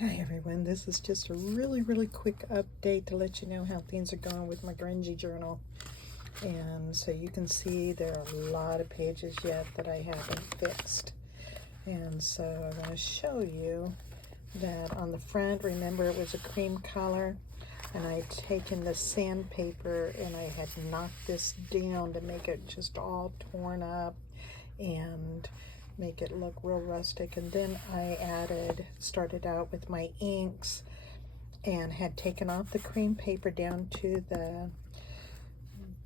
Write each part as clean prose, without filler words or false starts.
Hi everyone, this is just a really quick update to let you know how things are going with my Grungy journal. And so you can see there are a lot of pages yet that I haven't fixed. And so I want to show you that on the front, remember it was a cream color, and I had taken the sandpaper and I had knocked this down to make it just all torn up and make it look real rustic. And then I started out with my inks and had taken off the cream paper down to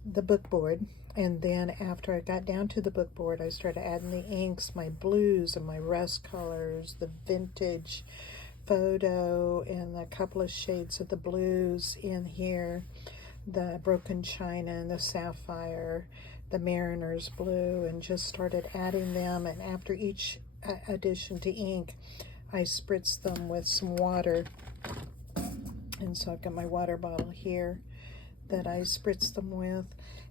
the book board. And then after I got down to the book board, I started adding the inks, my blues and my rust colors, the vintage photo, and a couple of shades of the blues in here, the broken china and the sapphire, the mariner's blue, and just started adding them. And after each addition to ink, I spritzed them with some water. And so I've got my water bottle here that I spritzed them with.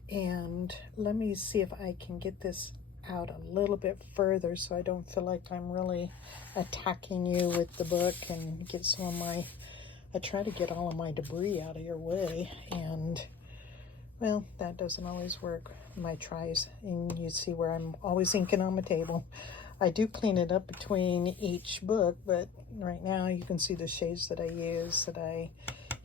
And let me see if I can get this out a little bit further so I don't feel like I'm really attacking you with the book, and get some of my, I try to get all of my debris out of your way, and well, that doesn't always work. My tries, and you see where I'm always inking on my table. I do clean it up between each book, but right now you can see the shades that I use, that I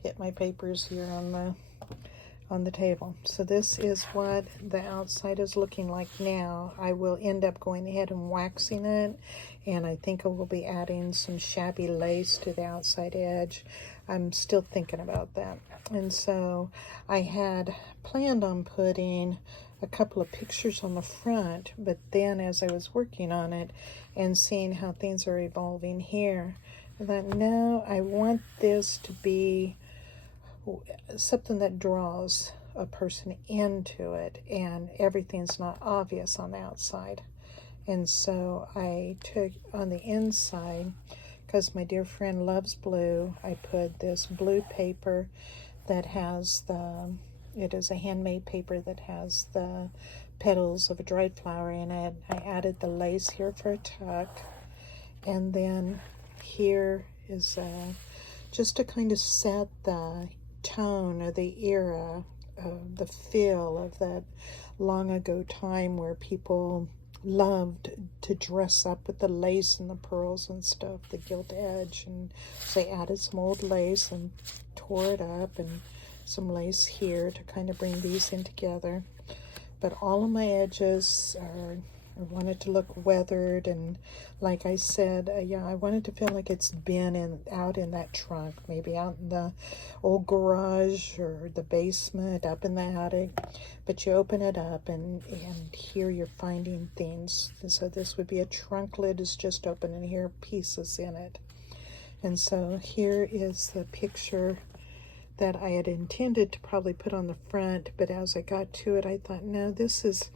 hit my papers here on the table. So this is what the outside is looking like now. I will end up going ahead and waxing it, and I think I will be adding some shabby lace to the outside edge. I'm still thinking about that. And so I had planned on putting a couple of pictures on the front, but then as I was working on it and seeing how things are evolving here, I thought, no, I want this to be something that draws a person into it and everything's not obvious on the outside. And so I took on the inside, because my dear friend loves blue, I put this blue paper that has it is a handmade paper that has the petals of a dried flower in it. I added the lace here for a tuck, and then here is just to kind of set the tone or the era, the feel of that long ago time where people loved to dress up with the lace and the pearls and stuff, the gilt edge. And so I added some old lace and tore it up, and some lace here to kind of bring these in together. But all of my edges are, I wanted to look weathered, and like I said, yeah, I wanted to feel like it's been out in that trunk, maybe out in the old garage or the basement, up in the attic. But you open it up, and here you're finding things. So this would be a trunk lid is just open, and here are pieces in it. And so here is the picture that I had intended to probably put on the front, but as I got to it, I thought, no, this is,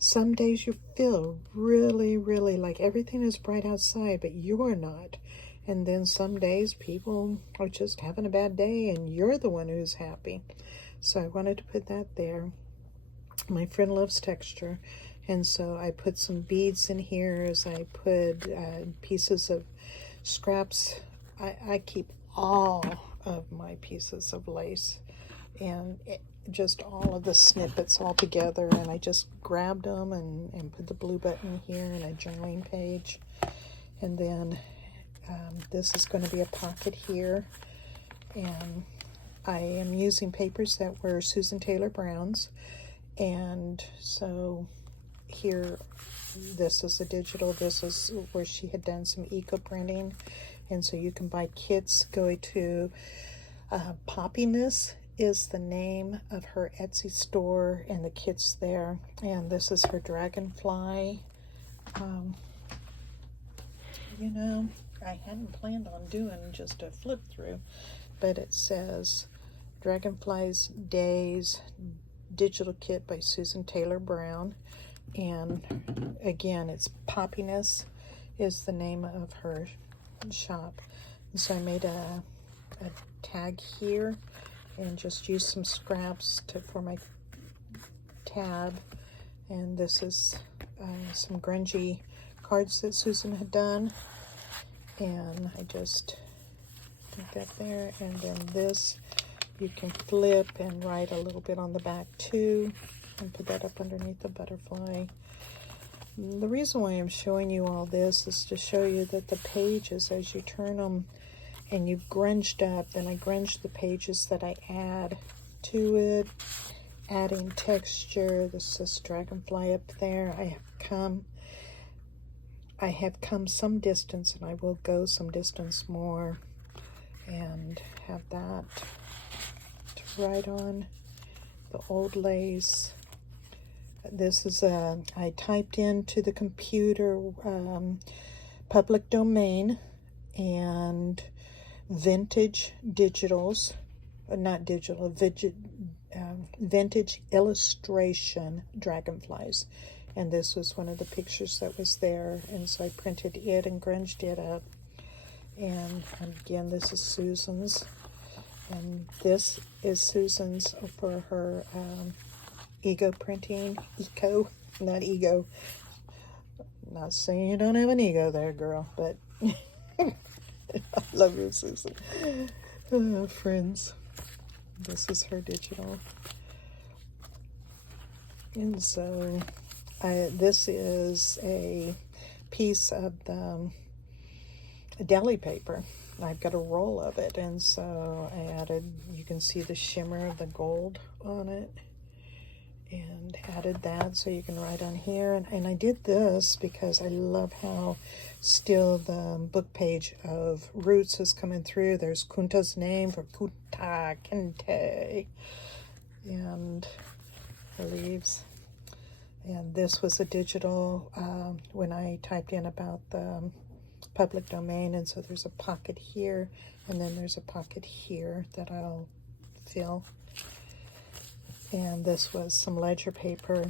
some days you feel really like everything is bright outside, but you're not. And then some days people are just having a bad day and you're the one who's happy. So I wanted to put that there. My friend loves texture, and so I put some beads in here as I put pieces of scraps. I keep all of my pieces of lace and just all of the snippets all together, and I just grabbed them and put the blue button here and a journaling page. And then this is going to be a pocket here, and I am using papers that were Susan Taylor Brown's. And so here, this is a digital, this is where she had done some eco printing, and so you can buy kits. Go to Poppiness is the name of her Etsy store, and the kit's there. And this is her dragonfly. You know, I hadn't planned on doing just a flip through, but it says Dragonfly's Days digital kit by Susan Taylor Brown. And again, it's Poppiness is the name of her shop. And so I made a tag here and just used some scraps for my tab. And this is some grungy cards that Susan had done, and I just Like that there. And then this you can flip and write a little bit on the back too, and put that up underneath the butterfly. The reason why I'm showing you all this is to show you that the pages, as you turn them and you've grunged up, then I grunge the pages that I add to it, adding texture. This is dragonfly up there. I have come some distance, and I will go some distance more, and have that to write on. The old lace. This is I typed into the computer public domain and vintage digitals, not digital, vintage illustration dragonflies. And this was one of the pictures that was there. And so I printed it and grunged it up. And again, this is Susan's. And this is Susan's for her ego printing. Not ego. Not saying you don't have an ego there, girl, but I love you, Susan. Friends. This is her digital. And so this is a piece of the deli paper. I've got a roll of it, and so I added, you can see the shimmer of the gold on it, and added that so you can write on here. And I did this because I love how still the book page of Roots is coming through. There's Kunta's name for Kunta Kente, and the leaves. And this was a digital when I typed in about the public domain, and so there's a pocket here, and then there's a pocket here that I'll fill. And this was some ledger paper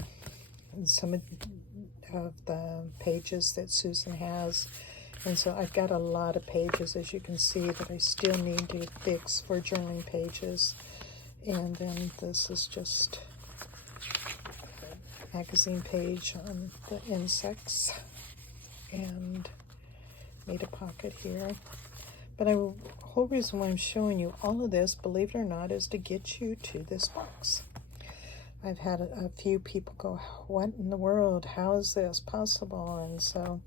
and some of the pages that Susan has. And so I've got a lot of pages, as you can see, that I still need to fix for journaling pages. And then this is just a magazine page on the insects, and made a pocket here. But the whole reason why I'm showing you all of this, believe it or not, is to get you to this box. I've had a few people go, what in the world? How is this possible? And so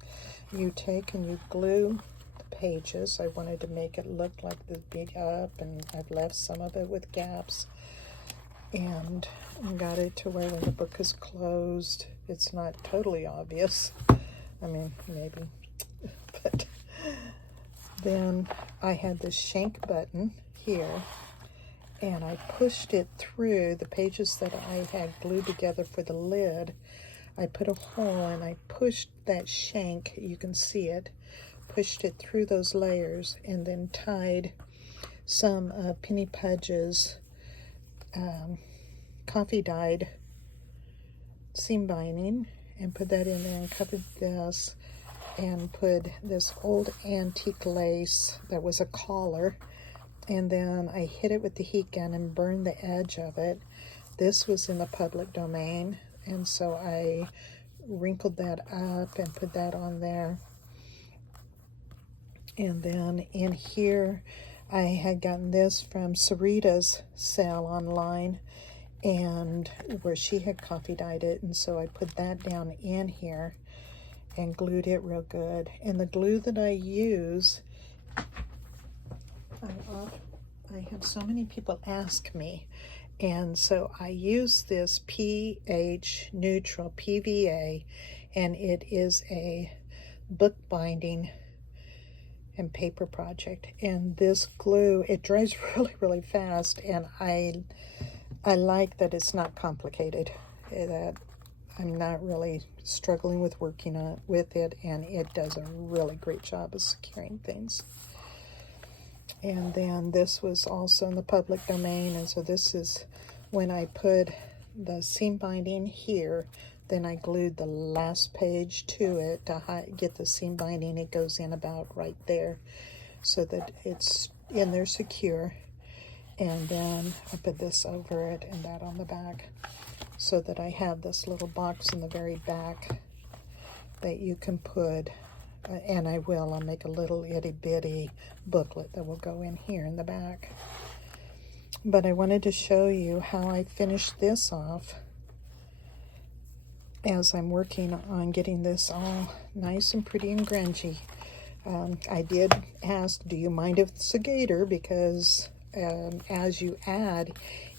you take and you glue the pages. I wanted to make it look like the beat up, and I've left some of it with gaps. And got it to where when the book is closed, it's not totally obvious. I mean, maybe. But then I had this shank button here, and I pushed it through the pages that I had glued together for the lid. I put a hole and I pushed that shank, you can see it, pushed it through those layers, and then tied some Penny Pudge's coffee dyed seam binding, and put that in there, and covered this, and put this old antique lace that was a collar, and then I hit it with the heat gun and burned the edge of it. This was in the public domain, and so I wrinkled that up and put that on there. And then in here, I had gotten this from Sarita's sale online, and where she had coffee dyed it, and so I put that down in here and glued it real good. And the glue that I use, I have so many people ask me, and so I use this pH neutral PVA, and it is a book binding and paper project. And this glue, it dries really fast, and I like that it's not complicated, that I'm not really struggling with working with it, and it does a really great job of securing things. And then this was also in the public domain, and so this is when I put the seam binding here, then I glued the last page to it to get the seam binding. It goes in about right there so that it's in there secure. And then I put this over it and that on the back, so that I have this little box in the very back that you can put And I will. I'll make a little itty bitty booklet that will go in here in the back. But I wanted to show you how I finished this off as I'm working on getting this all nice and pretty and grungy. I did ask, do you mind if it's a gator? Because as you add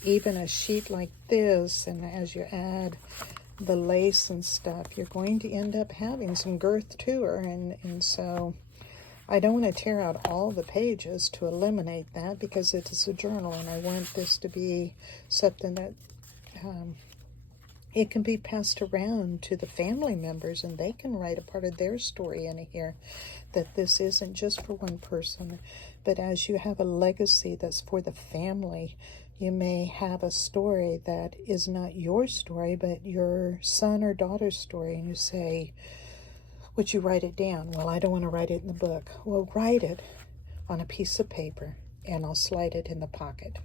even a sheet like this, and as you add the lace and stuff, you're going to end up having some girth to her. And so I don't want to tear out all the pages to eliminate that, because it is a journal, and I want this to be something that it can be passed around to the family members, and they can write a part of their story in here, that this isn't just for one person, but as you have a legacy that's for the family, you may have a story that is not your story, but your son or daughter's story, and you say, would you write it down? Well, I don't want to write it in the book. Well, write it on a piece of paper, and I'll slide it in the pocket.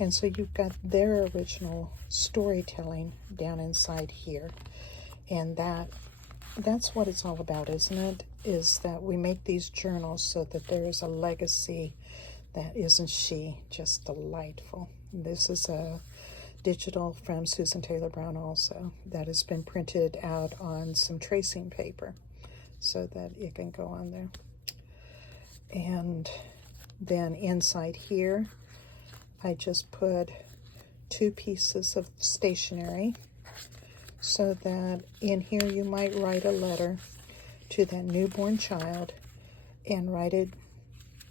And so you've got their original storytelling down inside here. And that's what it's all about, isn't it? Is that we make these journals so that there is a legacy that isn't she just delightful. This is a digital from Susan Taylor Brown also, that has been printed out on some tracing paper so that it can go on there. And then inside here, I just put 2 pieces of stationery so that in here you might write a letter to that newborn child and write it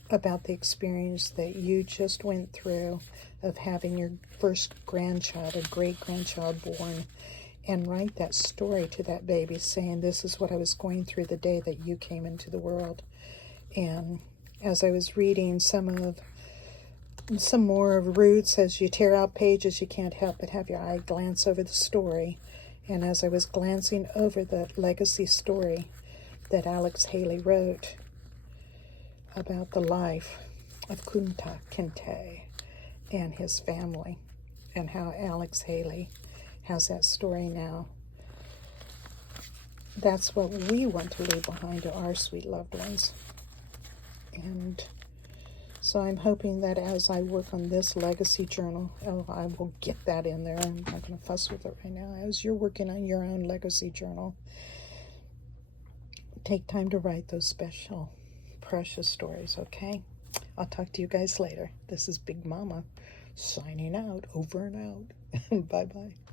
about the experience that you just went through of having your first grandchild or great-grandchild born, and write that story to that baby saying, this is what I was going through the day that you came into the world. And as I was reading some more of Roots, as you tear out pages, you can't help but have your eye glance over the story. And as I was glancing over the legacy story that Alex Haley wrote about the life of Kunta Kinte and his family, and how Alex Haley has that story now, that's what we want to leave behind to our sweet loved ones. And so I'm hoping that as I work on this legacy journal, I will get that in there. I'm not going to fuss with it right now. As you're working on your own legacy journal, take time to write those special, precious stories, okay? I'll talk to you guys later. This is Big Mama signing out, over and out. Bye-bye.